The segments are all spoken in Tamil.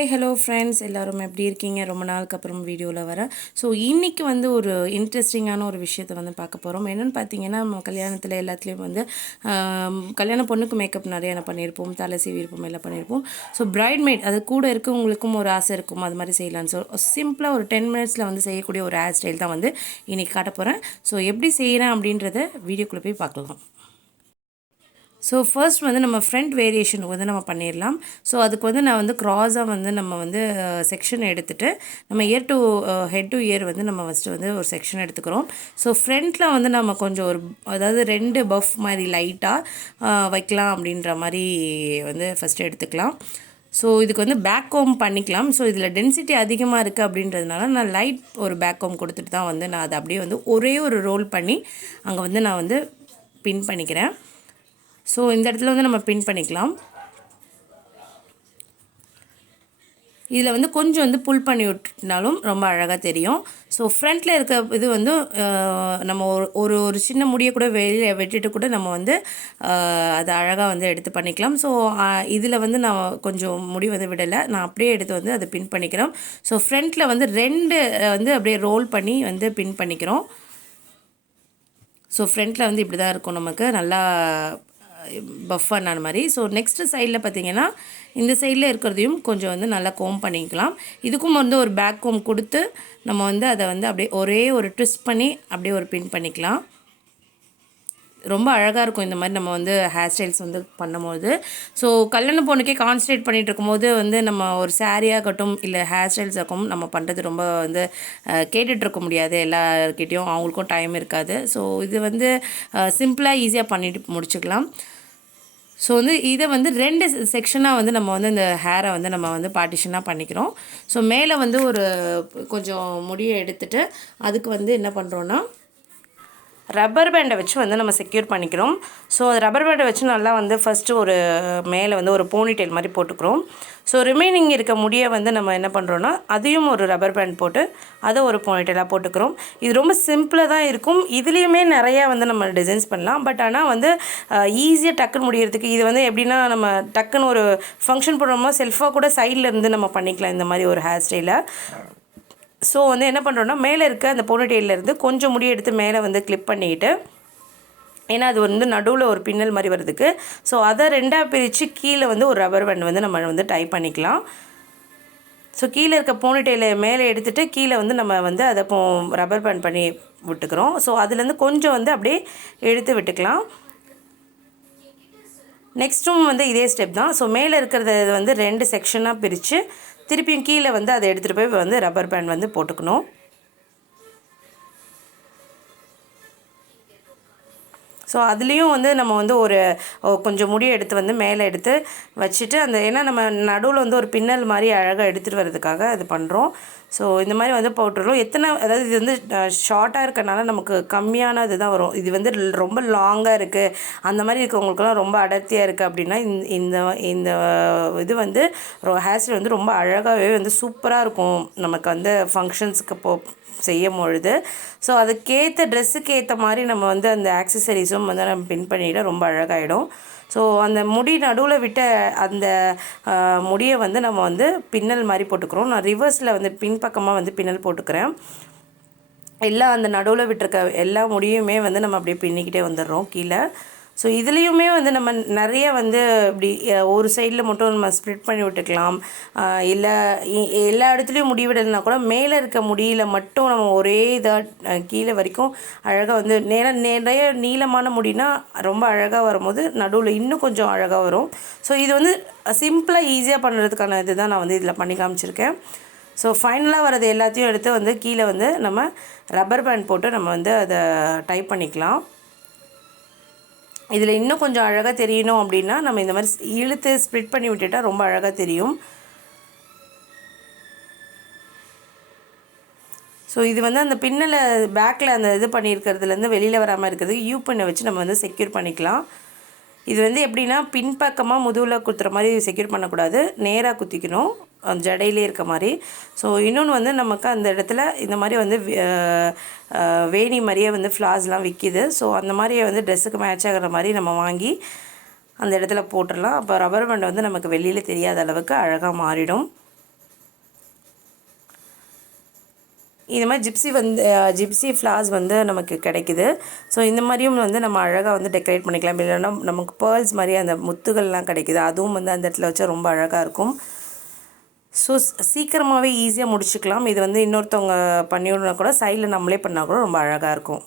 ஹாய் ஹலோ ஃப்ரெண்ட்ஸ், எல்லோரும் எப்படி இருக்கீங்க? ரொம்ப நாளுக்கு அப்புறம் வீடியோவில் வரேன். ஸோ இன்றைக்கி வந்து ஒரு இன்ட்ரெஸ்டிங்கான ஒரு விஷயத்தை வந்து பார்க்க போகிறோம். என்னென்னு பார்த்தீங்கன்னா, நம்ம கல்யாணத்தில் எல்லாத்துலேயும் வந்து கல்யாண பொண்ணுக்கு மேக்கப் நிறையா பண்ணியிருப்போம், தலை சீவிருப்போம், எல்லாம் பண்ணியிருப்போம். ஸோ பிரைட்மேட் அது கூட இருக்கவங்களுக்கும் ஒரு ஆசை இருக்கும், அது மாதிரி செய்யலான்னு. ஸோ சிம்பிளாக ஒரு 10 மினிட்ஸில் வந்து செய்யக்கூடிய ஒரு ஹேர் ஸ்டைல் தான் வந்து இன்றைக்கி காட்ட போகிறேன். ஸோ எப்படி செய்கிறேன் அப்படின்றத வீடியோக்குள்ளே போய் பார்க்கலாம். ஸோ ஃபர்ஸ்ட் வந்து நம்ம ஃப்ரண்ட் வேரியேஷன் வந்து நம்ம பண்ணிடலாம். ஸோ அதுக்கு வந்து நான் வந்து க்ராஸாக வந்து நம்ம வந்து செக்ஷன் எடுத்துகிட்டு நம்ம year to head to year வந்து நம்ம ஃபஸ்ட்டு வந்து ஒரு செக்ஷன் எடுத்துக்கிறோம். ஸோ ஃப்ரண்ட்டில் வந்து நம்ம கொஞ்சம் அதாவது 2 பஃப் மாதிரி லைட்டாக வைக்கலாம் அப்படின்ற மாதிரி வந்து ஃபஸ்ட்டு எடுத்துக்கலாம். ஸோ இதுக்கு வந்து பேக் கோம் பண்ணிக்கலாம். ஸோ இதில் டென்சிட்டி அதிகமாக இருக்குது அப்படின்றதுனால நான் லைட் ஒரு பேக் கோம் கொடுத்துட்டு தான் வந்து நான் அதை அப்படியே வந்து ஒரே ஒரு ரோல் பண்ணி அங்கே வந்து நான் வந்து பின் பண்ணிக்கிறேன். ஸோ இந்த இடத்துல வந்து நம்ம பின் பண்ணிக்கலாம். இதில் வந்து கொஞ்சம் வந்து புல் பண்ணி விட்டுனாலும் ரொம்ப அழகாக தெரியும். ஸோ ஃப்ரண்ட்டில் இருக்க இது வந்து நம்ம ஒரு ஒரு சின்ன முடியை கூட வெளியில் வெட்டிட்டு கூட நம்ம வந்து அதை அழகாக வந்து எடுத்து பண்ணிக்கலாம். ஸோ இதில் வந்து நான் கொஞ்சம் முடி வந்து விடலை, நான் அப்படியே எடுத்து வந்து அதை பின் பண்ணிக்கிறோம். ஸோ ஃப்ரண்ட்டில் வந்து 2 வந்து அப்படியே ரோல் பண்ணி வந்து பின் பண்ணிக்கிறோம். ஸோ ஃப்ரண்ட்டில் வந்து இப்படி தான் இருக்கும், நமக்கு நல்லா பஃப்பான மாதிரி. ஸோ நெக்ஸ்ட்டு சைடில் பார்த்திங்கன்னா இந்த சைடில் இருக்கிறதையும் கொஞ்சம் வந்து நல்லா கோம் பண்ணிக்கலாம். இதுக்கும் வந்து ஒரு பேக் கோம் கொடுத்து நம்ம வந்து அதை வந்து அப்படியே ஒரே ஒரு ட்விஸ்ட் பண்ணி அப்படியே ஒரு பின் பண்ணிக்கலாம். ரொம்ப அழகாக இருக்கும் இந்த மாதிரி நம்ம வந்து ஹேர் ஸ்டைல்ஸ் வந்து பண்ணும்போது. ஸோ கல்யாண பொண்ணுக்கே கான்சன்ட்ரேட் பண்ணிகிட்டு இருக்கும்போது வந்து நம்ம ஒரு சாரியாகட்டும் இல்லை ஹேர் ஸ்டைல்ஸ் ஆகட்டும் நம்ம பண்ணுறது ரொம்ப வந்து கேட்டுட்ருக்க முடியாது, எல்லாருக்கிட்டேயும் அவங்களுக்கும் டைம் இருக்காது. ஸோ இது வந்து சிம்பிளாக ஈஸியாக பண்ணிட்டு முடிச்சுக்கலாம். ஸோ வந்து இதை வந்து 2 செக்ஷனாக வந்து நம்ம வந்து இந்த ஹேரை வந்து நம்ம வந்து பார்ட்டிஷனாக பண்ணிக்கிறோம். ஸோ மேலே வந்து ஒரு கொஞ்சம் முடியை எடுத்துகிட்டு அதுக்கு வந்து என்ன பண்ணுறோன்னா ரப்பர் பேண்டை வச்சு வந்து நம்ம செக்யூர் பண்ணிக்கிறோம். ஸோ அது ரப்பர் பேண்டை வச்சு நல்லா வந்து ஃபஸ்ட்டு ஒரு மேலே வந்து ஒரு போனிடெயில் மாதிரி போட்டுக்கிறோம். ஸோ ரிமைனிங் இருக்க முடியை வந்து நம்ம என்ன பண்ணுறோன்னா அதையும் ஒரு ரப்பர் பேண்ட் போட்டு அதை ஒரு போனிடெயிலாக போட்டுக்கிறோம். இது ரொம்ப சிம்பிளாக தான் இருக்கும். இதுலேயுமே நிறையா வந்து நம்ம டிசைன்ஸ் பண்ணலாம். பட் ஆனால் வந்து ஈஸியாக டக்குன்னு முடியறதுக்கு இது வந்து எப்படின்னா நம்ம டக்குன்னு ஒரு ஃபங்க்ஷன் போடுறோமோ செல்ஃபாக கூட சைடில் இருந்து நம்ம பண்ணிக்கலாம் இந்த மாதிரி ஒரு ஹேர் ஸ்டைலை. ஸோ வந்து என்ன பண்ணுறோன்னா மேலே இருக்க அந்த போனிடெயிலேருந்து கொஞ்சம் முடி எடுத்து மேலே வந்து கிளிப் பண்ணிக்கிட்டு, ஏன்னா அது வந்து நடுவில் ஒரு பின்னல் மாதிரி வருதுக்கு, ஸோ அதை 2ஆக பிரித்து கீழே வந்து ஒரு ரப்பர் பேண்ட் வந்து நம்ம வந்து டைப் பண்ணிக்கலாம். ஸோ கீழே இருக்க போனிடெயிலை மேலே எடுத்துகிட்டு கீழே வந்து நம்ம வந்து அதை ரப்பர் பேண்ட் பண்ணி விட்டுக்கிறோம். ஸோ அதுலேருந்து கொஞ்சம் வந்து அப்படியே எடுத்து விட்டுக்கலாம். நெக்ஸ்ட்டும் வந்து இதே ஸ்டெப் தான். ஸோ மேலே இருக்கிறத வந்து 2 செக்ஷனாக பிரித்து திருப்பியும் கீழே வந்து அதை எடுத்துகிட்டு போய் வந்து ரப்பர் பேண்ட் வந்து போட்டுக்கணும். ஸோ அதுலேயும் வந்து நம்ம வந்து ஒரு கொஞ்சம் முடியை எடுத்து வந்து மேலே எடுத்து வச்சுட்டு அந்த ஏன்னா நம்ம நடுவில் வந்து ஒரு பின்னல் மாதிரி அழகாக எடுத்துகிட்டு வர்றதுக்காக அது பண்ணுறோம். ஸோ இந்த மாதிரி வந்து போட்டுடுறோம். அதாவது இது வந்து ஷார்ட்டாக இருக்கனால நமக்கு கம்மியான இது தான் வரும். இது வந்து ரொம்ப லாங்காக இருக்குது, அந்த மாதிரி இருக்கவங்களுக்குலாம் ரொம்ப அடர்த்தியாக இருக்குது அப்படின்னா இந்த இந்த இது வந்து ஹேர் ஸ்டைல் வந்து ரொம்ப அழகாகவே வந்து சூப்பராக இருக்கும் நமக்கு வந்து ஃபங்க்ஷன்ஸுக்கு செய்யும் பொழுது. ஸோ அதுக்கேற்ற ட்ரெஸ்ஸுக்கு ஏற்ற மாதிரி நம்ம வந்து அந்த ஆக்சசரிஸும் வந்து நம்ம பின் பண்ணிவிட ரொம்ப அழகாகிடும். ஸோ அந்த முடி நடுவில் விட்ட அந்த முடியை வந்து நம்ம வந்து பின்னல் மாதிரி போட்டுக்கிறோம். நான் ரிவர்ஸில் வந்து பின்பக்கமாக வந்து பின்னல் போட்டுக்கிறேன். எல்லாம் அந்த நடுவில் விட்டுருக்க எல்லா முடியுமே வந்து நம்ம அப்படியே பின்னிக்கிட்டே வந்துடுறோம் கீழே. ஸோ இதுலேயுமே வந்து நம்ம நிறைய வந்து இப்படி ஒரு சைடில் மட்டும் நம்ம ஸ்ப்ளிட் பண்ணி விட்டுக்கலாம். இல்லை எல்லா இடத்துலையும் முடி விடலைனா கூட மேலே இருக்க முடியில் மட்டும் நம்ம ஒரே இதாக கீழே வரைக்கும் அழகாக வந்து நிறைய நீளமான முடினா ரொம்ப அழகாக வரும்போது நடுவில் இன்னும் கொஞ்சம் அழகாக வரும். ஸோ இது வந்து சிம்பிளாக ஈஸியாக பண்ணுறதுக்கான இது தான் நான் வந்து இதில் பண்ணி காமிச்சிருக்கேன். ஸோ ஃபைனலாக வரது எல்லாத்தையும் எடுத்து வந்து கீழே வந்து நம்ம ரப்பர் பேண்ட் போட்டு நம்ம வந்து அதை டைப் பண்ணிக்கலாம். இதில் இன்னும் கொஞ்சம் அழகாக தெரியணும் அப்படின்னா நம்ம இந்த மாதிரி இழுத்து ஸ்ப்ளிட் பண்ணி விட்டுட்டால் ரொம்ப அழகாக தெரியும். ஸோ இது வந்து அந்த பின்னலை பேக்கில் அந்த இது பண்ணியிருக்கிறதுலேருந்து வெளியில் வராமல் இருக்கிறதுக்கு யூ பின்னை வச்சு நம்ம வந்து செக்யூர் பண்ணிக்கலாம். இது வந்து எப்படின்னா பின்பக்கமாக முதுகில் குத்துற மாதிரி செக்யூர் பண்ணக்கூடாது, நேராக குத்திக்கணும் அந்த ஜடையிலே இருக்க மாதிரி. ஸோ இன்னொன்று வந்து நமக்கு அந்த இடத்துல இந்த மாதிரி வந்து வேணி மாதிரியே வந்து ஃப்ளாஸ்லாம் விற்கிது. ஸோ அந்த மாதிரியே வந்து ட்ரெஸ்ஸுக்கு மேட்ச் ஆகிற மாதிரி நம்ம வாங்கி அந்த இடத்துல போட்டுடலாம். அப்போ ரப்பர் பேண்ட் வந்து நமக்கு வெளியில் தெரியாத அளவுக்கு அழகாக மாறிடும். இந்த மாதிரி ஜிப்ஸி ஃப்ளார்ஸ் வந்து நமக்கு கிடைக்குது. ஸோ இந்த மாதிரியும் வந்து நம்ம அழகாக வந்து டெக்கரேட் பண்ணிக்கலாம். இல்லைன்னா நமக்கு பேர்ல்ஸ் மாதிரி அந்த முத்துகள்லாம் கிடைக்குது, அதுவும் வந்து அந்த இடத்துல வச்சா ரொம்ப அழகாக இருக்கும். ஸோ சீக்கிரமாகவே ஈஸியாக முடிச்சுக்கலாம். இது வந்து இன்னொருத்தவங்க பண்ணிவிடனா கூட சைடில் நம்மளே பண்ணால் கூட ரொம்ப அழகாக இருக்கும்.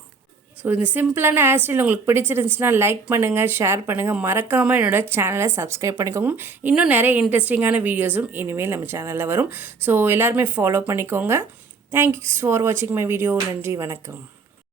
ஸோ இந்த சிம்பிளான ஹேர் ஸ்டைல் உங்களுக்கு பிடிச்சிருந்துச்சுன்னா லைக் பண்ணுங்கள், ஷேர் பண்ணுங்கள், மறக்காமல் என்னோடய சேனலை சப்ஸ்கிரைப் பண்ணிக்கோங்க. இன்னும் நிறைய இன்ட்ரெஸ்டிங்கான வீடியோஸும் இனிமேல் நம்ம சேனலில் வரும். ஸோ எல்லாருமே ஃபாலோ பண்ணிக்கோங்க. தேங்க்யூஸ் ஃபார் வாட்சிங் மை வீடியோ. நன்றி, வணக்கம்.